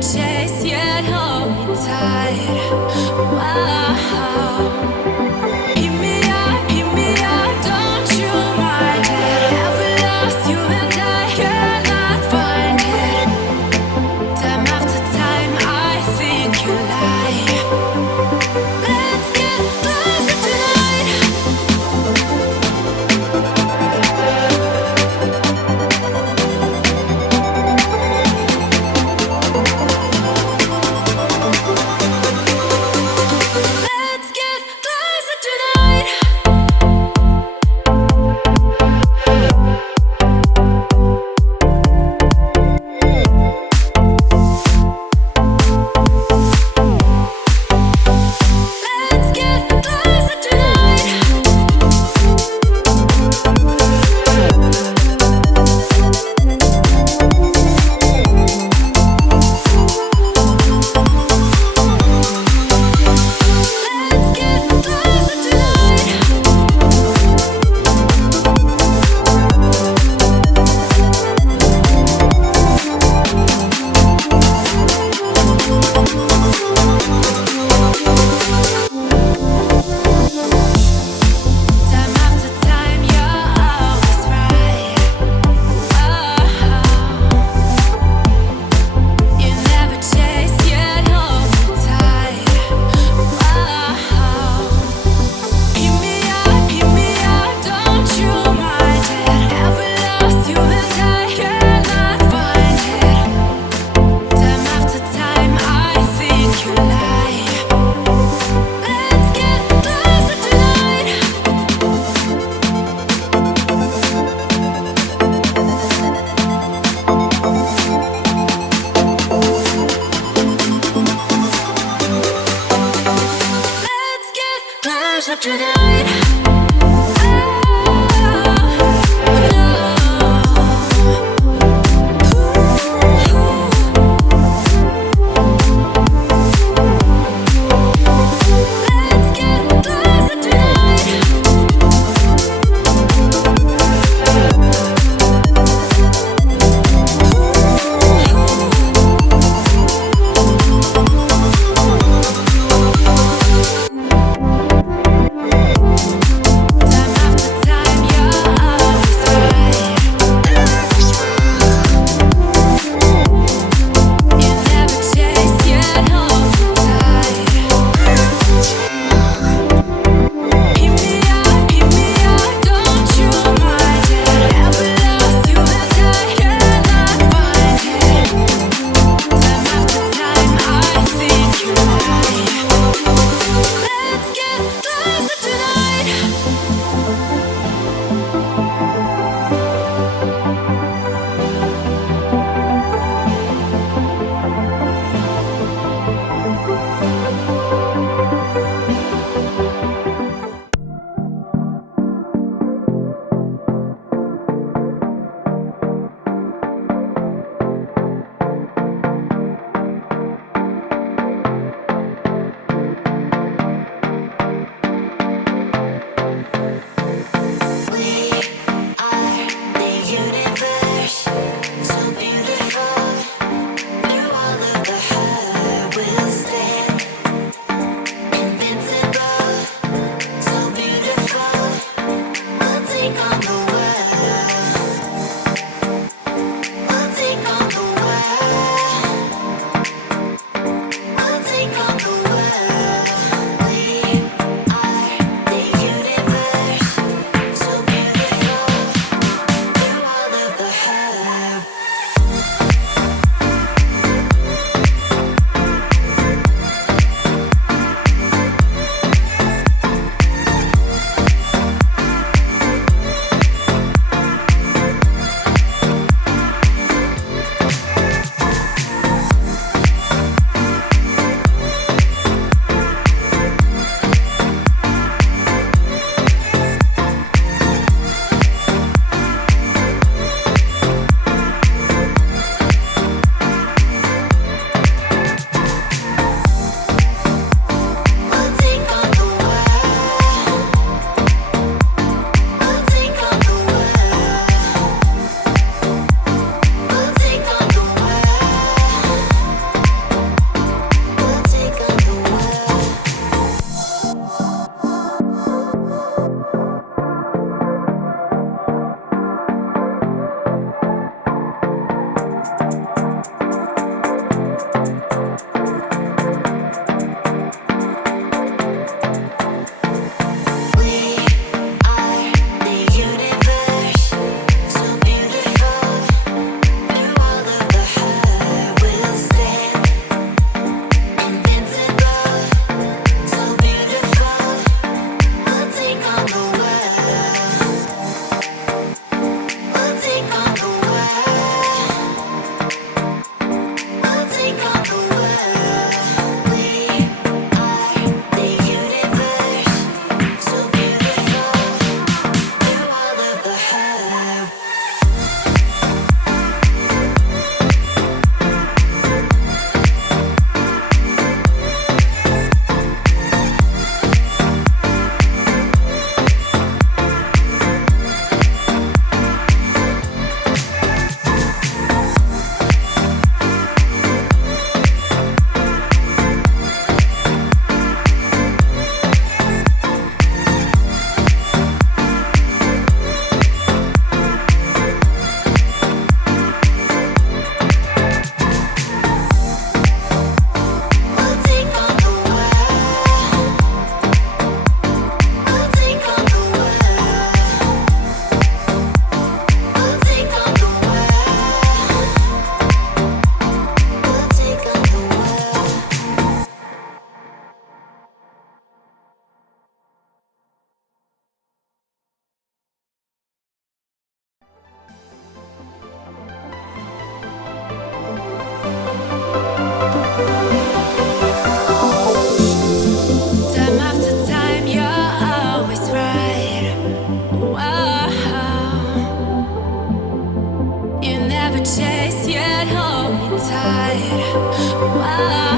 chase, yet hold me tight. Wow. Keep me up, don't you mind it? Have we lost you and I cannot find it? Time after time, I think you lie. Let's get closer tonight. Let's get closer tonight. Let's get closer tonight. Let's get closer tonight. Time after time, you're always right. You never chase, yet hold me tight. Keep me up, don't you mind it? Have we lost you and I cannot find it? Time after time, I think you lie. Let's get closer tonight. Let's get closer tonight. Let's get closer tonight. Wow.